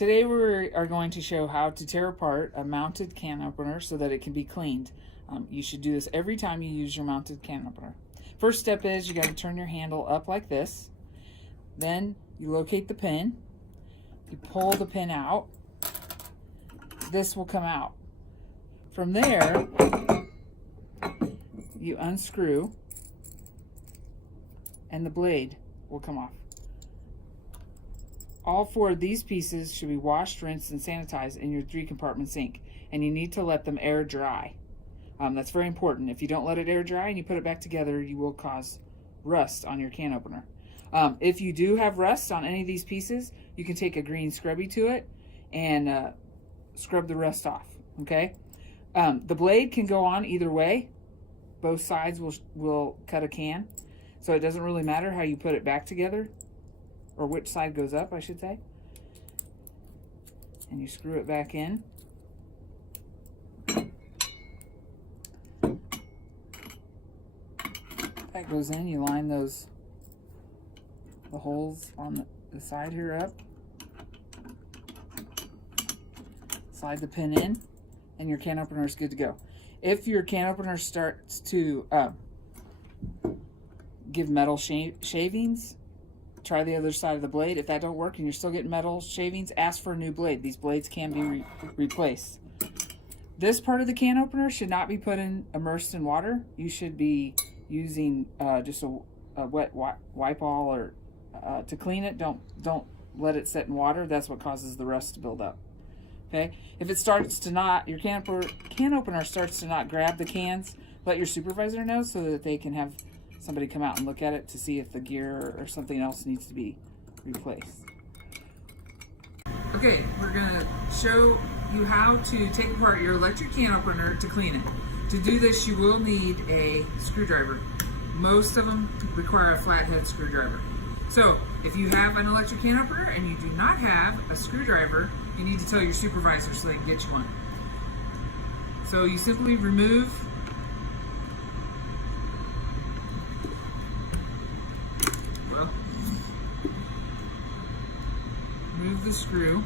Today we are going to show how to tear apart a mounted can opener so that it can be cleaned. You should do this every time you use your mounted can opener. First step is you got to turn your handle up like this. Then you locate the pin. You pull the pin out. This will come out. From there, you unscrew and the blade will come off. All four of these pieces should be washed, rinsed, and sanitized in your 3-compartment sink, and you need to let them air dry. That's very important. If you don't let it air dry and you put it back together, you will cause rust on your can opener. If you do have rust on any of these pieces, you can take a green scrubby to it and scrub the rust off, okay? The blade can go on either way. Both sides will cut a can, so it doesn't really matter how you put it back together, or which side goes up, I should say. And you screw it back in. That goes in, you line the holes on the side here up. Slide the pin in, and your can opener is good to go. If your can opener starts to give metal shavings, try the other side of the blade. If that don't work and you're still getting metal shavings, ask for a new blade. These blades can be replaced. This part of the can opener should not be immersed in water. You should be using just a wet wipe all or to clean it. Don't let it sit in water. That's what causes the rust to build up. Okay, if it starts to not, your can opener starts to not grab the cans, let your supervisor know so that they can have somebody come out and look at it to see if the gear or something else needs to be replaced. Okay, we're gonna show you how to take apart your electric can opener to clean it. To do this, you will need a screwdriver. Most of them require a flathead screwdriver. So, if you have an electric can opener and you do not have a screwdriver, you need to tell your supervisor so they can get you one. So you simply remove the screw.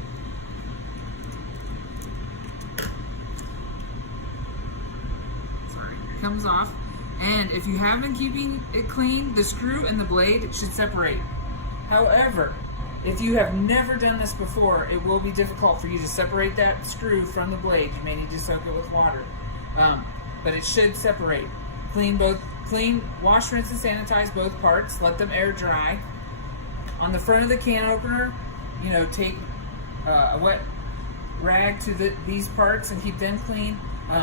Sorry, it comes off. And if you have been keeping it clean, the screw and the blade should separate. However, if you have never done this before, it will be difficult for you to separate that screw from the blade. You may need to soak it with water. But it should separate. Clean, wash, rinse, and sanitize both parts. Let them air dry. On the front of the can opener, take a wet rag to these parts and keep them clean.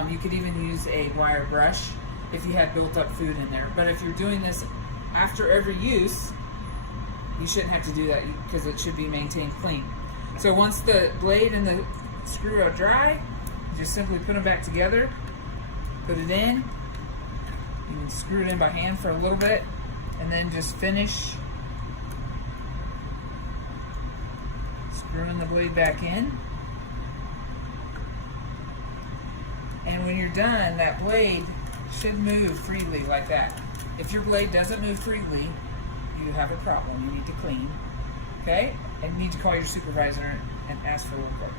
You could even use a wire brush if you had built up food in there. But if you're doing this after every use, you shouldn't have to do that because it should be maintained clean. So once the blade and the screw are dry, you just simply put them back together, put it in. You can screw it in by hand for a little bit, and then just finish screwing the blade back in. And when you're done, that blade should move freely like that. If your blade doesn't move freely, you have a problem. You need to clean. Okay? And you need to call your supervisor and ask for a report.